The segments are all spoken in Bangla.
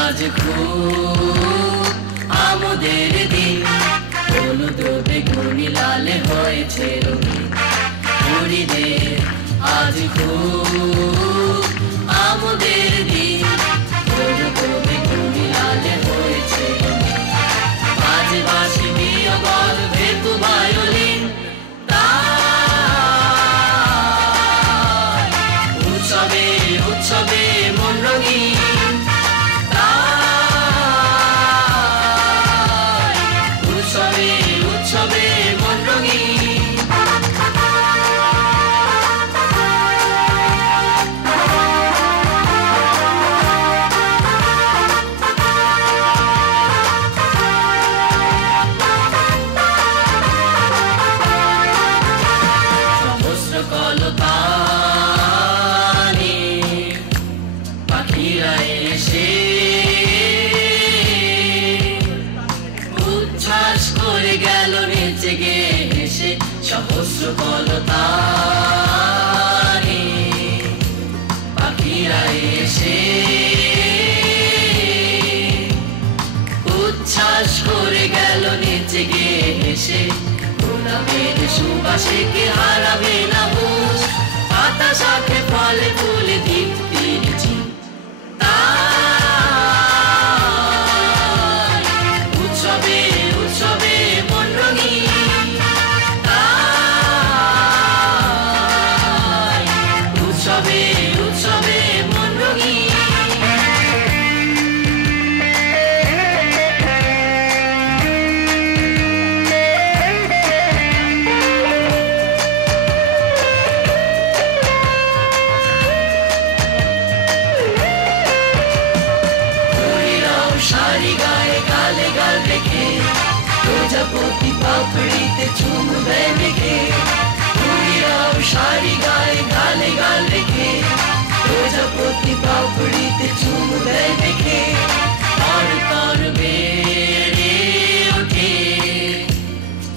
আজ খুব আমাদের দিন হলুদ বেগুনি লালে হয়েছে রঙিন আজ খুব উৎসবে উৎসবে মন রঙিন। কলতানি পাখিরা এসে উচ্ছ্বাস করে গেল নিচে গিয়ে হেসে। সুবাসে কে হারাবে না বুঝ? প্রজাপতি পাপড়িতে চুম দেয় মেঘে শাড়ি গায়ে গালে গাল রেখে প্রজাপতি পাপড়িতে চুম দেয় মেঘে। তর তর বেড়ে ওঠে।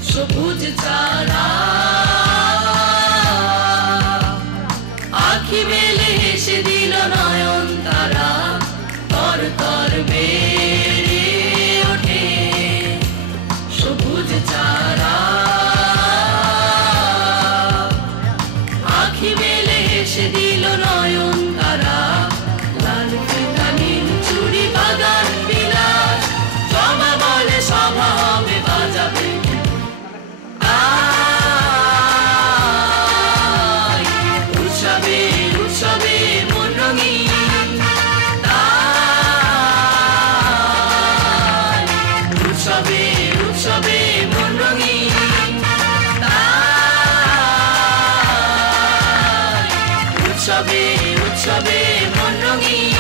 সবুজ চারা। আখি উৎসবে উৎসবে মন রঙিন। উৎসবে উৎসবে মন রঙিন।